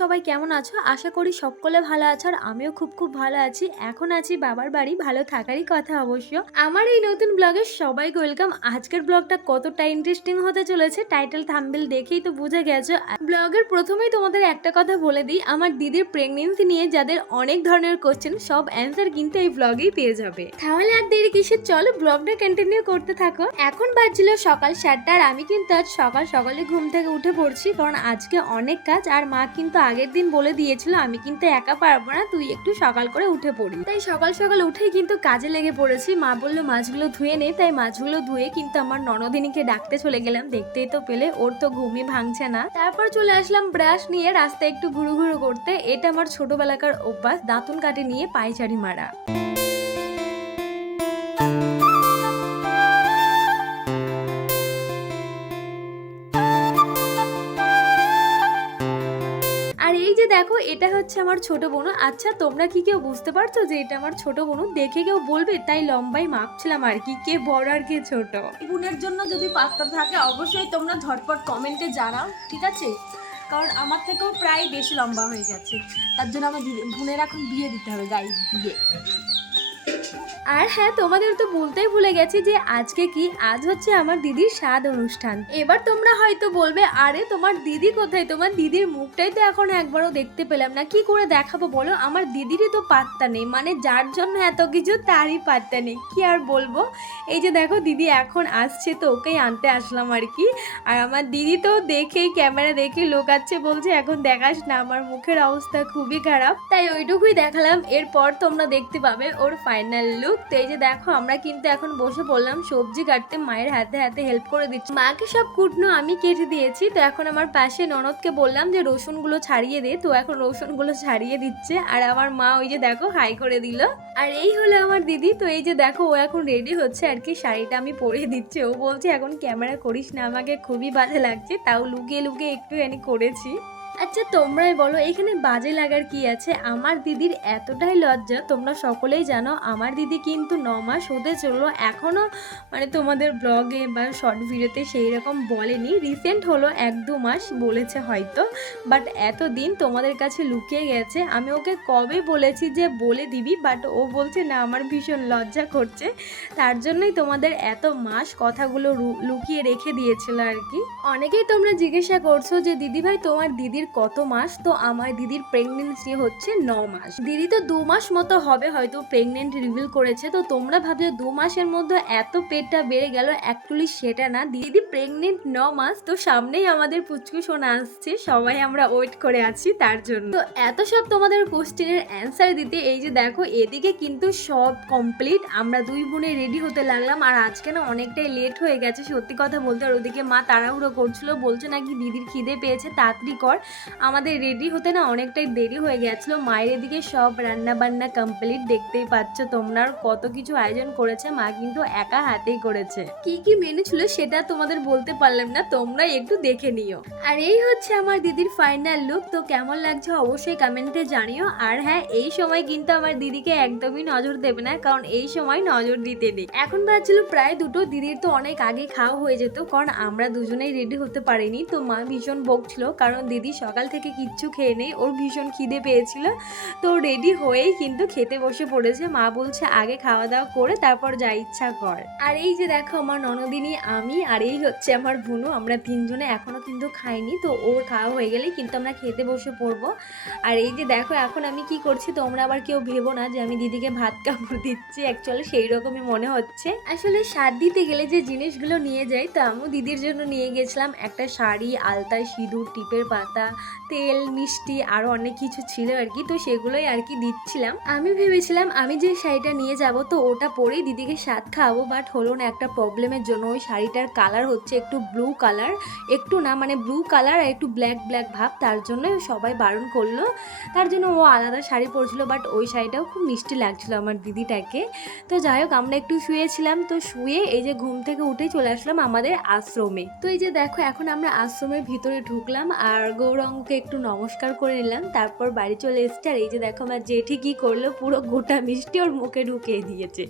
সবাই কেমন আছো? আশা করি সকলে ভালো আছো আর আমিও খুব খুব ভালো আছি। এখন আছি বাবার বাড়ি, ভালো থাকারই কথা অবশ্য। আমার এই নতুন ব্লগে সবাই ওয়েলকাম আজকের ব্লগটা কতটা ইন্টারেস্টিং হতে চলেছে টাইটেল থাম্বেল দেখেই তো বুঝে গেছো। ব্লগের প্রথমেই তোমাদের একটা কথা বলে দিই, আমার দিদির প্রেগনেন্সি নিয়ে যাদের অনেক ধরনের কোশ্চেন সব অ্যান্সার কিন্তু এই ব্লগেই পেয়ে যাবে। তাহলে আর দেরি কিসের? চলো ব্লগটা কন্টিনিউ করতে থাকো। এখন বাজছিল সকাল সাতটা আর আমি কিন্তু আজ সকাল সকালে ঘুম থেকে উঠে পড়ছি, কারণ আজকে অনেক কাজ আর মা কিন্তু আগের দিন বলে দিয়েছিল, আমি কিন্তু একা পারব না, তুই একটু সকাল করে উঠে পড়ি। তাই সকাল সকাল উঠেই কিন্তু কাজে লেগে পড়েছি। মা বলল, মাছগুলো ধুয়ে নে। তাই মাছগুলো ধুয়ে কিন্তু আমার ননদিনীকে ডাকতে চলে গেলাম। দেখতেই তো পেলে, ওর তো ঘুমই ভাঙছে না। তারপর চলে আসলাম ব্রাশ নিয়ে রাস্তায় একটু ঘুরু ঘুরু করতে। এটা আমার ছোটবেলাকার অভ্যাস, দাঁতুন কাটে নিয়ে পায়চারি মারা। দেখো, এটা হচ্ছে আমার ছোট বোনু আচ্ছা তোমরা কি কেউ বুঝতে পারছ যে এটা আমার ছোট বোনু দেখে কেউ বলবে? তাই লম্বাই মাপছিলাম আর কি। কে বড় আর কে ছোট? বোনের জন্য যদি পাত্তা থাকে, অবশ্যই তোমরা ঝটপট কমেন্টে জানাও, ঠিক আছে? কারণ আমার থেকেও প্রায় বেশি লম্বা হয়ে গেছে। তার জন্য আমার বোনের এখন বিয়ে দিতে হবে গাই বিয়ে। আর হ্যাঁ তোমাদের তো বলতেই ভুলে গেছি যে আজকে কি? আজ হচ্ছে আমার দিদির স্বাদ অনুষ্ঠান। এবার তোমরা হয়তো বলবে, আরে তোমার দিদি কোথায়? তোমার দিদির মুখটাই তো এখন একবারও দেখতে পেলাম না। কি করে দেখাবো বলো? আমার দিদিরই তো পাত্তা নেই। মানে যার জন্য এত কিছু, তারই পাত্তা নেই। কি আর বলব? এই যে দেখো, দিদি এখন আসছে তো, ওকেই আনতে আসলাম আর কি। আর আমার দিদি তো দেখেই, ক্যামেরা দেখে লোকাচ্ছে, বলছে, এখন দেখাস না, আমার মুখের অবস্থা খুবই খারাপ। তাই ওইটুকুই দেখালাম। এরপর তোমরা দেখতে পাবে ওর ফাইনাল লুক তো এই যে দেখো, আমরা কিন্তু এখন বসে পড়লাম সবজি কাটতে, মায়ের হাতে হাতে হেল্প করে দিচ্ছি। মাকে সব কুটনো আমি কেটে দিয়েছি, তো এখন আমার পাশে ননদকে বললাম যে রসুনগুলো ছাড়িয়ে দে, তো এখন রসুনগুলো ছাড়িয়ে দিচ্ছে, আর আমার মা ওই যে দেখো হাই করে দিল। আর এই হলো আমার দিদি, তো এই যে দেখো ও এখন রেডি হচ্ছে, আর কি শাড়িটা আমি পরে দিচ্ছি। ও বলছে, এখন ক্যামেরা করিস না, আমাকে খুবই বাজে লাগছে, তাও লুকিয়ে লুকিয়ে একটুখানি করেছি। আচ্ছা তোমরাই বলো, এখানে বাজে লাগার কি আছে? আমার দিদির এতটাই লজ্জা, তোমরা সকলেই জানো, আমার দিদি কিন্তু ন মাস হতে চলল এখনও মানে তোমাদের ব্লগে বা শর্ট ভিডিওতে সেই রকম বলেনি। রিসেন্ট হলো এক দু মাস বলেছে হয়তো বাট এতদিন তোমাদের কাছে লুকিয়ে গেছে। আমি ওকে কবে বলেছি যে বলে দিবি বাট ও বলছে, না, আমার ভীষণ লজ্জা করছে। তার জন্যই তোমাদের এত মাস কথাগুলো লুকিয়ে রেখে দিয়েছিল আর কি। অনেকেই তোমরা জিজ্ঞাসা করছ যে, দিদিভাই, তোমার দিদির কত মাস? তো আমার দিদির প্রেগনেন্সি হচ্ছে ন মাস। দিদি তো দু মাস মতো হবে, হয়তো প্রেগনেন্ট রিভিল করেছে। তো তোমরা ভাবছ দু মাসের মধ্যে এত পেটটা বেড়ে গেল অ্যাকচুয়ালি সেটা না। দিদি প্রেগনেন্ট ন মাস, তো সামনেই আমাদের পুচকু শোনা আসছে, সবাই আমরা ওয়েট করে আছি তার জন্য। তো এত সব তোমাদের কোশ্চেনের অ্যান্সার দিতে, এই যে দেখো, এদিকে কিন্তু সব কমপ্লিট আমরা দুই বোনে রেডি হতে লাগলাম, আর আজকে না অনেকটাই লেট হয়ে গেছে, সত্যি কথা বলতে। আর ওদিকে মা তাড়াহুড়ো করছিল, বলছে নাকি দিদির খিদে পেয়েছে, তাড়াতাড়ি কর। আমাদের রেডি হতে না অনেকটাই দেরি হয়ে গেছিল। মায়ের এদিকে সব রান্না বান্না কমপ্লিট দেখতেই পাচ্ছ তোমরা। কত কিছু আয়োজন করেছে, মা কিন্তু একা হাতেই করেছে। কি কি মেনু ছিল সেটা তোমাদের বলতে পারলাম না, তোমরা একটু দেখে নিও। আর এই হচ্ছে আমার দিদির ফাইনাল লুক তো কেমন লাগছে অবশ্যই কমেন্টে জানিও। আর হ্যাঁ এই সময় কিন্তু আমার দিদিকে একদমই নজর দেবে না, কারণ এই সময় নজর দিতে নেই। এখন বাজছিল প্রায় দুটো, দিদির তো অনেক আগে খাওয়া হয়ে যেত, কারণ আমরা দুজনেই রেডি হতে পারিনি, তো মা ভীষণ বকছিল, কারণ দিদি সকাল থেকে কিচ্ছু খেয়ে নেই। ওর ভীষণ খিদে পেয়েছিল। তো রেডি হয়েই কিন্তু খেতে বসে পড়েছে। মা বলছে, আগে খাওয়া দাওয়া করে তারপর যা ইচ্ছা কর। আর এই যে দেখো, আমার ননদিনী, আমি আর এই হচ্ছে আমার বুনু। আমরা তিনজনে এখনও কিন্তু খাইনি। তো ওর খাওয়া হয়ে গেলেই কিন্তু আমরা খেতে বসে পড়ব। আর এই যে দেখো, এখন আমি কি করছি, তোমরা আবার কেউ ভেবো না যে আমি দিদিকে ভাত কাপড় দিচ্ছি। অ্যাকচুয়ালি সেই রকমই মনে হচ্ছে। আসলে স্বাদ দিতে গেলে যে জিনিসগুলো নিয়ে যাই, তো আমিও দিদির জন্য নিয়ে গেছিলাম। একটা শাড়ি, আলতা, সিঁদুর, টিপের পাতা তেল, মিষ্টি আরও অনেক কিছু ছিল আর কি, তো সেগুলোই আর কি দিচ্ছিলাম। আমি ভেবেছিলাম আমি যে শাড়িটা নিয়ে যাব, তো ওটা পরেই দিদিকে স্বাদ খাওয়াবো বাট হলো না একটা প্রবলেমের জন্য ওই শাড়িটার কালার হচ্ছে একটু ব্লু কালার একটু না মানে ব্লু কালার আর একটু ব্ল্যাক ব্ল্যাক ভাব, তার জন্য সবাই বারণ করল। তার জন্য ও আলাদা শাড়ি পরছিল বাট ওই শাড়িটাও খুব মিষ্টি লাগছিল আমার দিদিটাকে। তো যাই হোক, আমরা একটু শুয়েছিলাম, তো শুয়ে এই যে ঘুম থেকে উঠে চলে আসলাম আমাদের আশ্রমে। তো এই যে দেখো, এখন আমরা আশ্রমের ভিতরে ঢুকলাম, আর গৌরঙ্গকে একটু নমস্কার করে নিলাম, তারপর বাড়ি চলে এসছে। আর এই যে দেখো আমার জেঠি কী করল, পুরো গোটা মিষ্টি ওর মুখে ঢুকিয়ে দিয়েছে।